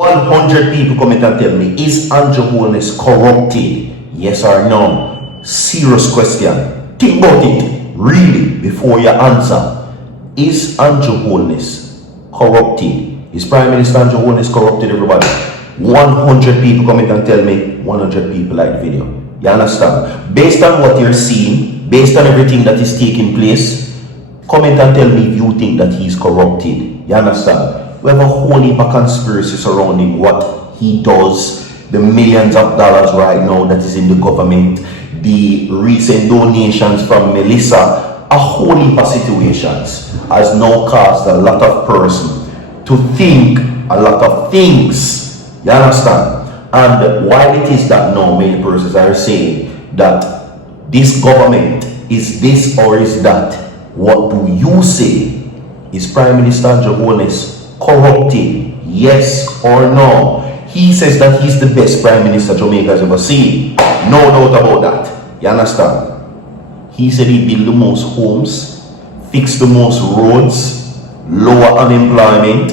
100 people comment and tell me, is Andrew Holness corrupted? Yes or no? Serious question. Think about it, really, before you answer. Is Andrew Holness corrupted? Is Prime Minister Andrew Holness corrupted, everybody? 100 people comment and tell me, 100 people like the video. You understand? Based on what you're seeing, based on everything that is taking place, comment and tell me if you think that he's corrupted. You understand? We have a whole heap of conspiracy surrounding what he does, the millions of dollars right now that is in the government, the recent donations from Melissa, a whole heap of situations has now caused a lot of persons to think a lot of things. You understand? And while it is that now many persons are saying that this government is this or is that, what do you say? Is Prime Minister Andrew Holness corrupted? Yes or no? He says that he's the best Prime Minister Jamaica has ever seen. No doubt about that. You understand? He said he built the most homes, fixed the most roads, lower unemployment,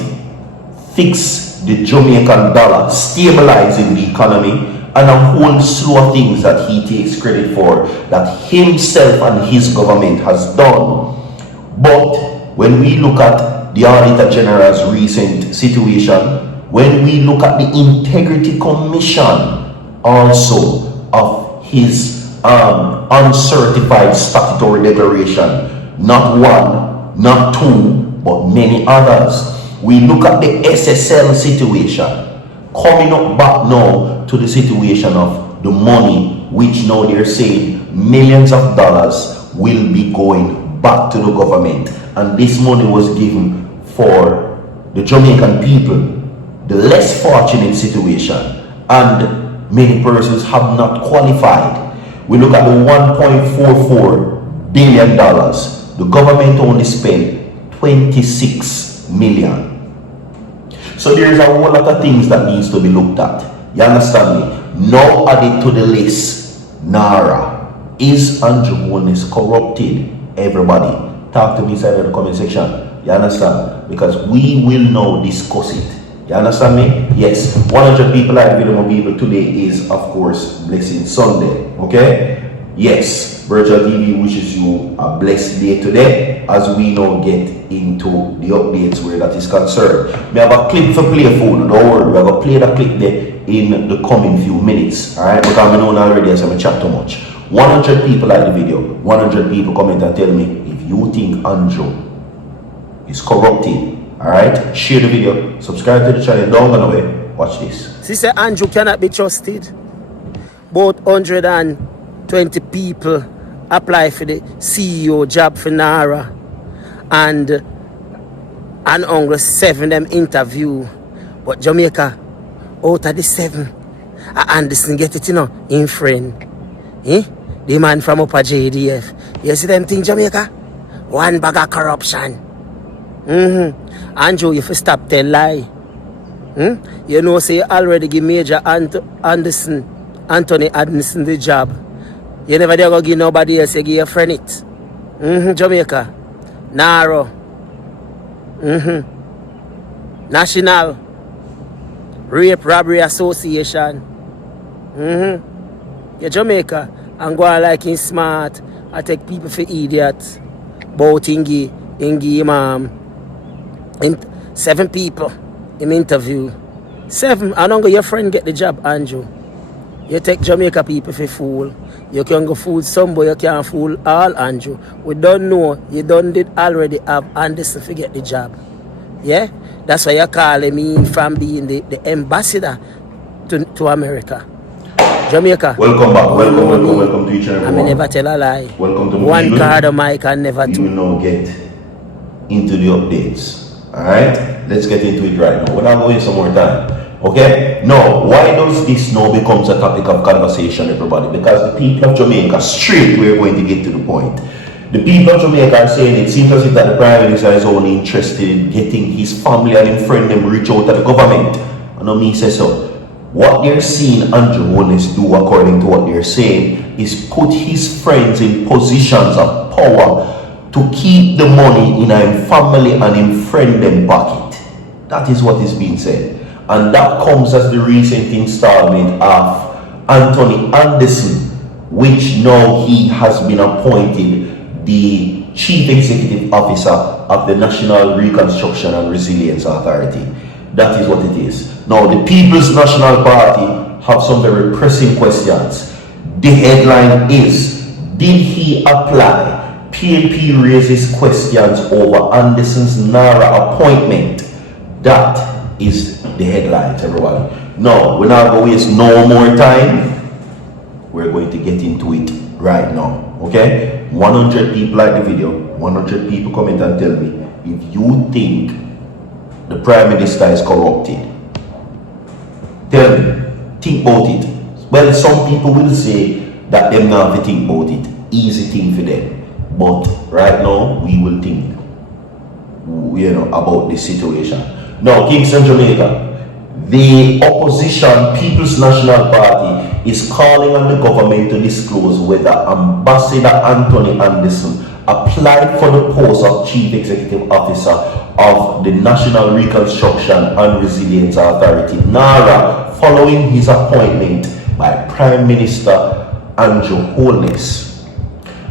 fix the Jamaican dollar, stabilizing the economy, and a whole slew of things that he takes credit for, that himself and his government has done. But when we look at the Auditor General's recent situation, when we look at the Integrity Commission also of his uncertified statutory declaration, not one, not two, but many others. We look at the SSL situation, coming up back now to the situation of the money, which now they're saying millions of dollars will be going back to the government, and this money was given for the Jamaican people, the less fortunate situation, and many persons have not qualified. We look at the $1.44 billion. The government only spent 26 million. So there's a whole lot of things that needs to be looked at. You understand me? Now added to the list, Nara. Is Andrew Holness corrupted? Everybody, talk to me inside of the comment section. You understand? Because we will now discuss it. You understand me? Yes. 100 people like the video, people. Today is, of course, Blessing Sunday. Okay? Yes. Virtual TV wishes you a blessed day today as we now get into the updates where that is concerned. We have a clip for play phone. Don't worry. We're going to play the clip there in the coming few minutes. Alright? Because I know already as I chat too much. 100 people like the video. 100 people comment and tell me if you think Andrew is corrupted. Alright, share the video, subscribe to the channel, down and away. Watch this. Sister Andrew cannot be trusted. Both 120 people apply for the CEO job for Nara, and only 7 them interview. But Jamaica, out of the 7, Anderson get it, in friend. The man from upper JDF. You see them thing, Jamaica? One bag of corruption. Andrew, if you stop tell lie. You know, say you already give Major Anthony Anderson the job. You never dare go give nobody else, you give your friend it. Jamaica. Naro. National Rape Robbery Association. Yeah, Jamaica. And go on like in smart. I take people for idiots. Both Ingi, in 7 people in interview. 7. I don't go your friend get the job, Andrew. You take Jamaica people for fool. You can go fool some, but you can't fool all, Andrew. We don't know. You done did already have Anderson to get the job. Yeah? That's why you're calling me from being the ambassador to America. Jamaica. Welcome back. Welcome to each and everyone. I never tell a lie. Welcome to one card of mic and never two. We will now get into the updates. Alright, let's get into it right now. We're not going some more time. Okay? Now, why does this now becomes a topic of conversation, everybody? Because the people of Jamaica, straight, we're going to get to the point. The people of Jamaica are saying it seems as if that the Prime Minister is only interested in getting his family and his friend them reach out to the government. I know me say so. What they're seeing Andrew Holness do, according to what they're saying, is put his friends in positions of power to keep the money in a family and in friend them pocket. That is what is being said. And that comes as the recent installment of Anthony Anderson, which now he has been appointed the Chief Executive Officer of the National Reconstruction and Resilience Authority. That is what it is. Now, the People's National Party have some very pressing questions. The headline is, did he apply? PNP raises questions over Anderson's NARA appointment. That is the headlines, everybody. No, we're not going to waste no more time. We're going to get into it right now. Okay? 100 people like the video. 100 people comment and tell me if you think the Prime Minister is corrupted. Tell me. Think about it. Well, some people will say that them not have to think about it. Easy thing for them. But right now, we will think, about this situation. Now, Kingston, Jamaica, the opposition People's National Party is calling on the government to disclose whether Ambassador Anthony Anderson applied for the post of Chief Executive Officer of the National Reconstruction and Resilience Authority, NARA, following his appointment by Prime Minister HOLNESS.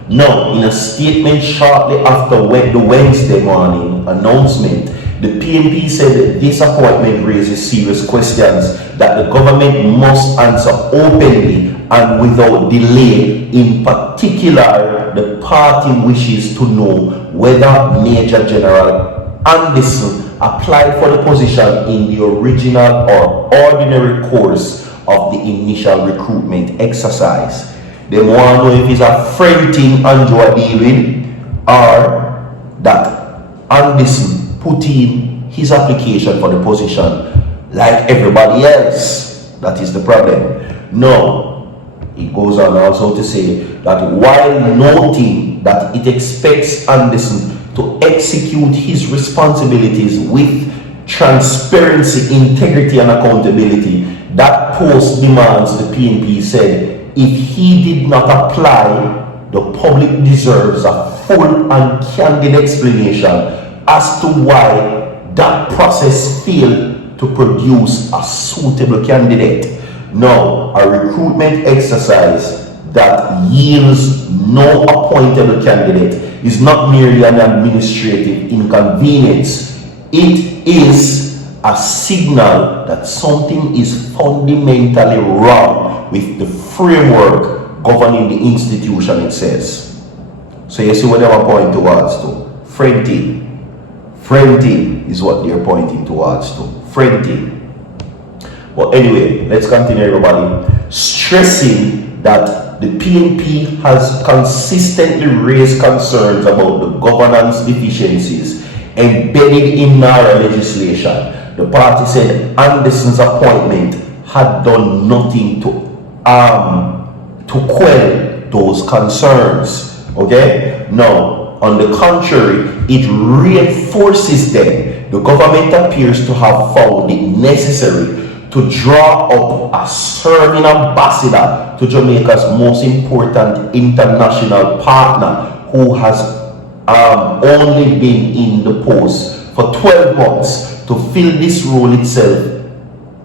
Now, in a statement shortly after the Wednesday morning announcement, the PNP said that this appointment raises serious questions that the government must answer openly and without delay. In particular, the party wishes to know whether Major General Anderson applied for the position in the original or ordinary course of the initial recruitment exercise. They want to know if it's a friend thing Andrew dealing or that Anderson put in his application for the position like everybody else. That is the problem. No, it goes on also to say that while noting that it expects Anderson to execute his responsibilities with transparency, integrity and accountability, that post demands, the PNP said, if he did not apply, the public deserves a full and candid explanation as to why that process failed to produce a suitable candidate. Now, a recruitment exercise that yields no appointable candidate is not merely an administrative inconvenience. It is a signal that something is fundamentally wrong with the framework governing the institution, it says. So you see what they are pointing towards to. Friendly. Friendly is what they are pointing towards to. Friendly. But anyway, let's continue, everybody. Stressing that the PNP has consistently raised concerns about the governance deficiencies embedded in NARA legislation. The party said Anderson's appointment had done nothing to quell those concerns. Okay? Now, on the contrary, it reinforces them. The government appears to have found it necessary to draw up a serving ambassador to Jamaica's most important international partner, who has only been in the post for 12 months to fill this role itself.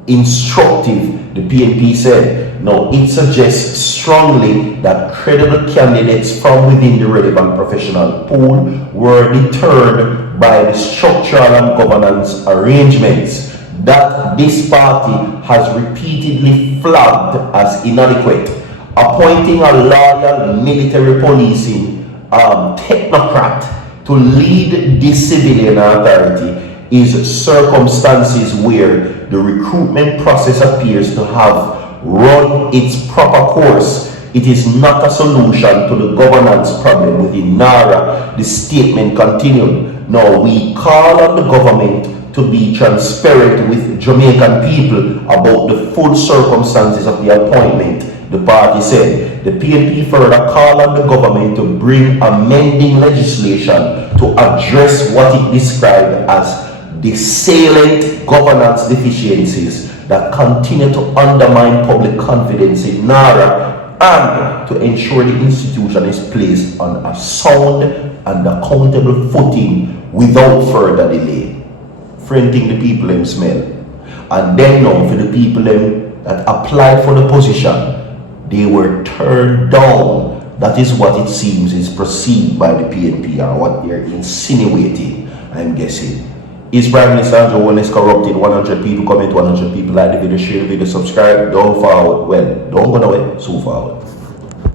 Instructive, the PNP said. Now, it suggests strongly that credible candidates from within the relevant professional pool were deterred by the structural and governance arrangements that this party has repeatedly flagged as inadequate. Appointing a loyal military policing technocrat to lead this civilian authority is circumstances where the recruitment process appears to have run its proper course. It is not a solution to the governance problem within NARA, the statement continued. Now, we call on the government to be transparent with Jamaican people about the full circumstances of the appointment, the party said. The PNP further called on the government to bring amending legislation to address what it described as the salient governance deficiencies that continue to undermine public confidence in NARA, and to ensure the institution is placed on a sound and accountable footing without further delay. Friending the people in smell. And then now, for the people them that applied for the position, they were turned down. That is what it seems is perceived by the PNP, or what they're insinuating, I'm guessing. Is Prime Minister Andrew Holness corrupted? 100 people comment, 100 people like the video, share the video, subscribe, don't forward. Well, don't go nowhere, so forward.